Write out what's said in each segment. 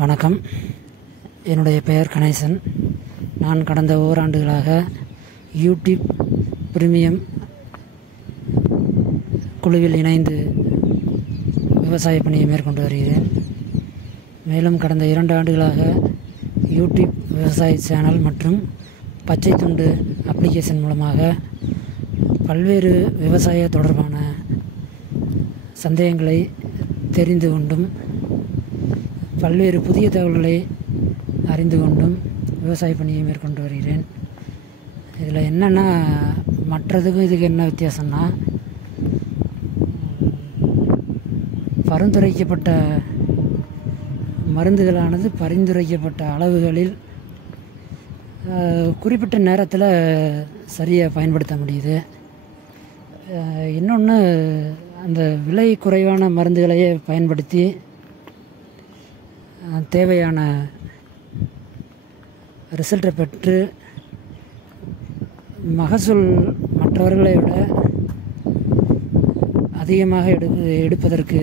வணக்கம். என்னுடைய பெயர் கணேசன். நான் கடந்த ஓராண்டுகளாக யூடியூப் பிரீமியம் குழுவில் இணைந்து விவசாய பணியை மேற்கொண்டு வருகிறேன். மேலும் கடந்த 2 ஆண்டுகளாக யூடியூப் விவசாய சேனல் மற்றும் பச்சை துண்டு அப்ளிகேஷன் மூலமாக பல்வேறு விவசாய தொடர்பான சந்தேகங்களை தெரிந்து கொண்டும் பல்வேறு புதிய தகவல்களை அறிந்து கொண்டும் விவசாய பணியை மேற்கொண்டு வருகிறேன். இதில் என்னென்னா, மற்றதுக்கும் இதுக்கு என்ன வித்தியாசம்னா, பரிந்துரைக்கப்பட்ட மருந்துகளானது பரிந்துரைக்கப்பட்ட அளவுகளில் குறிப்பிட்ட நேரத்தில் சரியாக பயன்படுத்த முடியுது. இன்னொன்று, அந்த விலை குறைவான மருந்துகளையே பயன்படுத்தி தேவையான ரிசல்ட்டை பெற்று மகசூல் மற்றவர்களை விட அதிகமாக எடுப்பதற்கு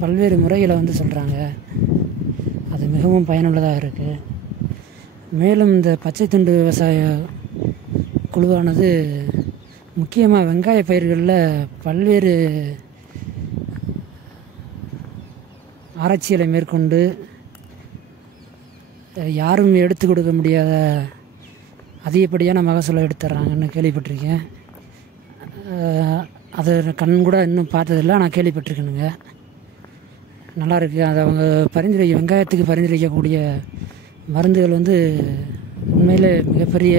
பல்வேறு முறைகளை சொல்கிறாங்க. அது மிகவும் பயனுள்ளதாக இருக்குது. மேலும் இந்த பச்சை துண்டு விவசாய குழுவானது முக்கியமாக வெங்காய பயிர்களில் பல்வேறு ஆராய்ச்சிகளை மேற்கொண்டு யாரும் எடுத்து கொடுக்க முடியாத அதிகப்படியான மகசூலை எடுத்துட்றாங்கன்னு கேள்விப்பட்டிருக்கேன். அதை கண் கூட இன்னும் பார்த்ததில்லை, நான் கேள்விப்பட்டிருக்கேனுங்க. நல்லாயிருக்கு. அதை அவங்க வெங்காயத்துக்கு பரிந்துரைக்கக்கூடிய மருந்துகள் உண்மையிலே மிகப்பெரிய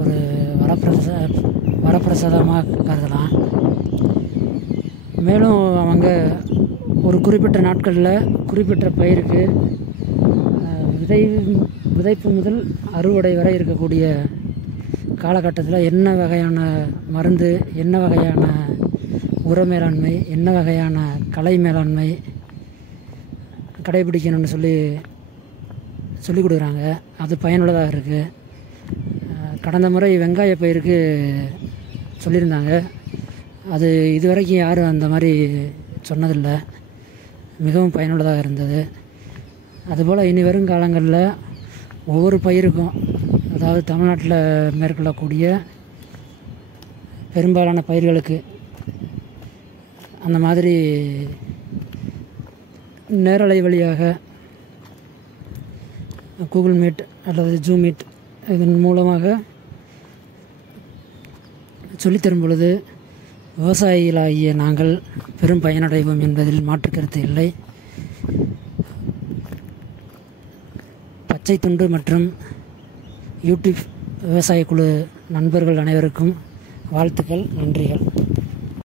ஒரு வரப்பிரசாதமாக கருதலாம். மேலும் அவங்க ஒரு குறிப்பிட்ட நாட்களில் குறிப்பிட்ட பயிருக்கு விதைப்பு முதல் அறுவடை வரை இருக்கக்கூடிய காலகட்டத்தில் என்ன வகையான மருந்து, என்ன வகையான உர மேலாண்மை, என்ன வகையான களை மேலாண்மை கடைபிடிக்கணும்னு சொல்லிக் கொடுக்குறாங்க. அது பயனுள்ளதாக இருக்குது. கடந்த முறை வெங்காய பயிருக்கு சொல்லியிருந்தாங்க. அது இதுவரைக்கும் யாரும் அந்த மாதிரி சொன்னதில்லை. மிகவும் பயனுள்ளதாக இருந்தது. அதுபோல் இனி வரும் காலங்களில் ஒவ்வொரு பயிருக்கும், அதாவது தமிழ்நாட்டில் மேற்கொள்ளக்கூடிய பெரும்பாலான பயிர்களுக்கு அந்த மாதிரி நேரலை வழியாக கூகுள் மீட் அல்லது ஜூம் மீட் இதன் மூலமாக சொல்லித்தரும் பொழுது விவசாயிகளாகிய நாங்கள் பெரும் பயனடைவோம் என்பதில் மாற்று கருத்து இல்லை. பச்சை துண்டு மற்றும் யூடியூப் விவசாய குழு நண்பர்கள் அனைவருக்கும் வாழ்த்துக்கள், நன்றிகள்.